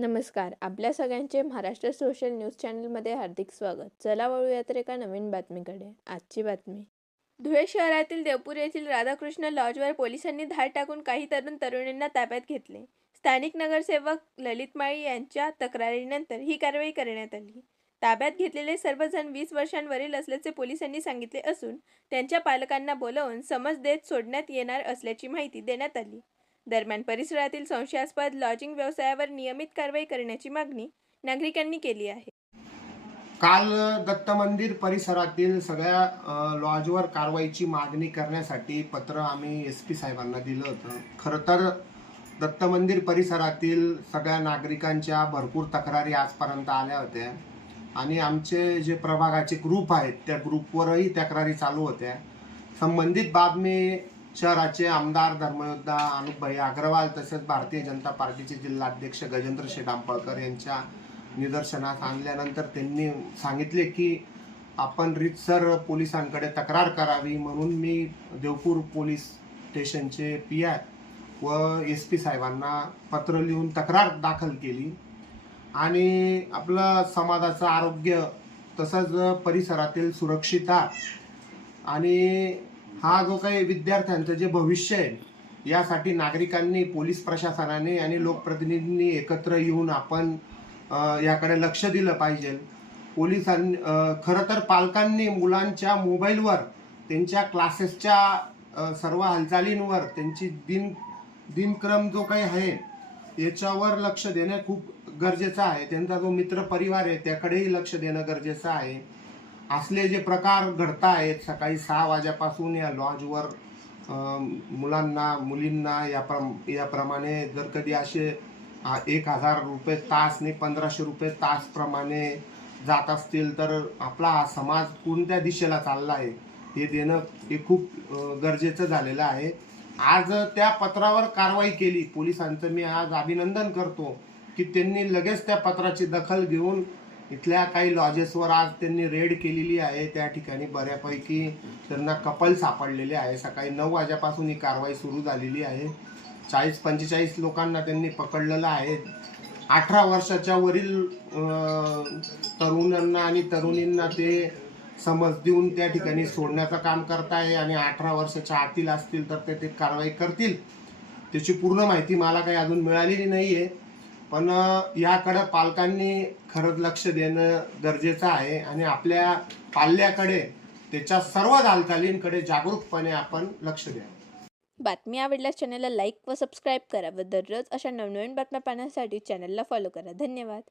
नमस्कार. आपल्या सगळ्यांचे महाराष्ट्र सोशल न्यूज चॅनलमध्ये हार्दिक स्वागत. चला वळूया तर एका नवीन बातमीकडे. आजची बातमी. धुळे शहरातील देवपूर येथील राधाकृष्ण लॉजवर पोलिसांनी धाड टाकून काही तरुणींना ताब्यात घेतले. स्थानिक नगरसेवक ललित माळी यांच्या तक्रारीनंतर ही कारवाई करण्यात आली. ताब्यात घेतलेले सर्वजण 20 वर्षांवरील असल्याचे पोलिसांनी सांगितले असून त्यांच्या पालकांना बोलावून समज देत सोडण्यात येणार असल्याची माहिती देण्यात आली. दरम्यान परिसरातील संशयास्पद लॉजिंग व्यवसायावर नियमित कारवाई करण्याची मागणी नागरिकांनी केली आहे. काल दत्त मंदिर परिसरातील सगळ्या लॉजवर कारवाईची मागणी करण्यासाठी पत्र आम्ही SP साहेबांना दिलं होतं. खरं तर दत्त मंदिर परिसरातील सगळ्या नागरिकांच्या भरपूर तक्रारी आजपर्यंत आल्या होत्या आणि आमचे जे प्रभागाचे ग्रुप आहेत त्या ग्रुपवरही तक्रारी चालू होत्या. संबंधित बातमी शहराचे आमदार धर्मयोद्धा अनुपभाई अग्रवाल तसेच भारतीय जनता पार्टीचे जिल्हाध्यक्ष गजेंद्र शेठ आंबळकर यांच्या निदर्शनास आणल्यानंतर त्यांनी सांगितले की आपण रीतसर पोलिसांकडे तक्रार करावी, म्हणून मी देवपूर पोलीस स्टेशनचे PI व SP साहेबांना पत्र लिहून तक्रार दाखल केली आणि आपलं समाजाचं आरोग्य तसंच परिसरातील सुरक्षितता आणि हा जो काही विद्यार्थ्यांचं जे भविष्य आहे यासाठी नागरिकांनी, पोलीस प्रशासनाने आणि लोकप्रतिनिधींनी एकत्र येऊन आपण याकडे लक्ष दिलं पाहिजे. पोलिसांनी खरं तर पालकांनी मुलांच्या मोबाईलवर त्यांच्या क्लासेसच्या सर्व हालचालींवर त्यांची दिनक्रम जो काही आहे याच्यावर लक्ष देणं खूप गरजेचं आहे. त्यांचा जो मित्र परिवार आहे त्याकडेही लक्ष देणं गरजेचं आहे. असले जे प्रकार घडत आहेत सकाळी 6 वाजेपासून या लॉजवर मुलांना मुलींना याप्रमाणे जर कधी असे 1000 रुपये तास ने 1500 रुपये तास प्रमाणे जात असतील तर आपला हा समाज कोणत्या दिशेला चालला आहे हे देणं हे खूप गरजेचं झालेलं आहे. आज त्या पत्रावर कारवाई केली पोलिसांचं मी आज अभिनंदन करतो की त्यांनी लगेच त्या पत्राची दखल घेऊन इथल्या काही लॉजेसवर आज त्यांनी रेड केलेली आहे. त्या ठिकाणी बऱ्यापैकी त्यांना कपल सापडलेले आहे. सकाळी 9 वाजेपासून ही कारवाई सुरू झालेली आहे. 40-45 लोकांना त्यांनी पकडलेलं आहे. 18 वर्षाच्या वरील तरुणांना आणि तरुणींना ते समज देऊन त्या ठिकाणी सोडण्याचं काम करत आहे आणि 18 वर्षाच्या आतील असतील तर ते कारवाई करतील. त्याची पूर्ण माहिती मला काही अजून मिळालेली नाही आहे, पण याकडे पालकांनी खरंच लक्ष देणं गरजेचं आहे आणि आपल्या पाल्याकडे त्याच्या सर्व हालचालींकडे जागरूकपणे आपण लक्ष द्या. बातमी आवडल्यास चॅनलला लाईक व सबस्क्राईब करा व दररोज अशा नवनवीन बातम्या पाहण्यासाठी चॅनलला फॉलो करा. धन्यवाद.